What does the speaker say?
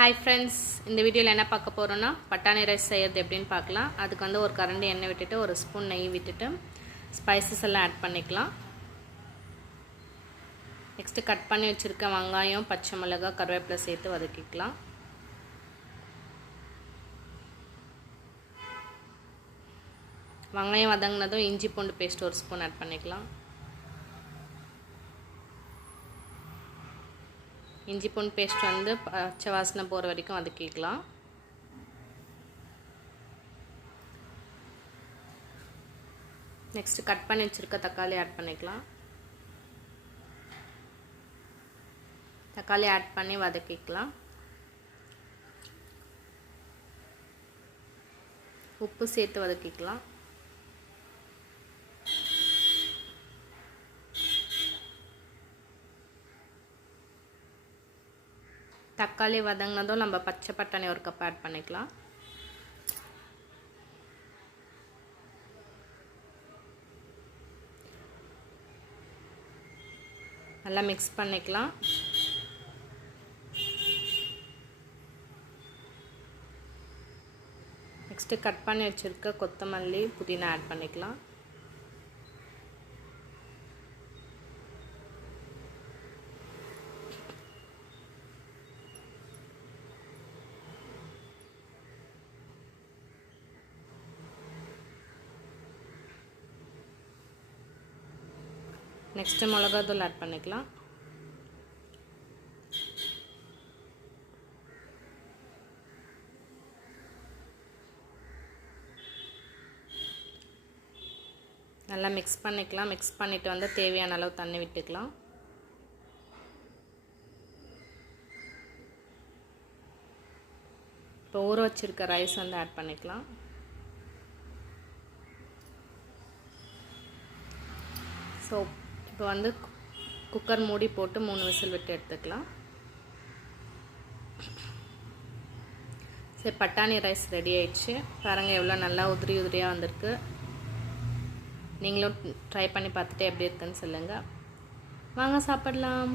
Hi friends, இந்த வீடியோல என்ன பார்க்க போறோம்னா பட்டாணி ரைஸ் செய்யறது எப்படின்னு பார்க்கலாம். அதுக்கு வந்து ஒரு கரண்டி எண்ணெய் விட்டுட்டு ஒரு ஸ்பூன் நெய் விட்டுட்டு ஸ்பைசஸ் எல்லாம் ஆட் பண்ணிக்கலாம். நெக்ஸ்ட் கட் பண்ணி வச்சிருக்க வெங்காயம், பச்சை மிளகாய், கறிவேப்பிலை சேர்த்து வதக்கிக்கலாம். வெங்காயம் வதங்கினதும் இஞ்சி பூண்டு பேஸ்ட் ஒரு ஸ்பூன் ஆட் பண்ணிக்கலாம். இஞ்சி பூண்டு பேஸ்ட் வந்து பச்சை வாசனை போகிற வரைக்கும் வதக்கிக்கலாம். நெக்ஸ்ட் கட் பண்ணி வச்சுருக்க தக்காளி ஆட் பண்ணிக்கலாம். தக்காளி ஆட் பண்ணி வதக்கிக்கலாம். உப்பு சேர்த்து வதக்கிக்கலாம். தக்காளி வதங்கினதும் நம்ம பச்சை பட்டாணி ஒரு கப் ஆட் பண்ணிக்கலாம். நல்லா மிக்ஸ் பண்ணிக்கலாம். நெக்ஸ்ட் கட் பண்ணி வச்சிருக்க கொத்தமல்லி, புதினா ஆட் பண்ணிக்கலாம். நெக்ஸ்ட் மிளகாத்தூள் ஆட் பண்ணிக்கலாம். நல்லா மிக்ஸ் பண்ணிக்கலாம். மிக்ஸ் பண்ணிட்டு வந்து தேவையான அளவு தண்ணி விட்டுக்கலாம். இப்போ ஊற வச்சிருக்க ரைஸ் வந்து ஆட் பண்ணிக்கலாம். ஸோ இப்போ வந்து குக்கர் மூடி போட்டு 3 விசில் விட்டு எடுத்துக்கலாம். சரி, பட்டாணி ரைஸ் ரெடி ஆயிடுச்சு. பாருங்கள் எவ்வளோ நல்லா உதிரி உதிரியாக வந்திருக்கு. நீங்களும் ட்ரை பண்ணி பார்த்துட்டு எப்படி இருக்குன்னு சொல்லுங்கள். வாங்க சாப்பிடலாம்.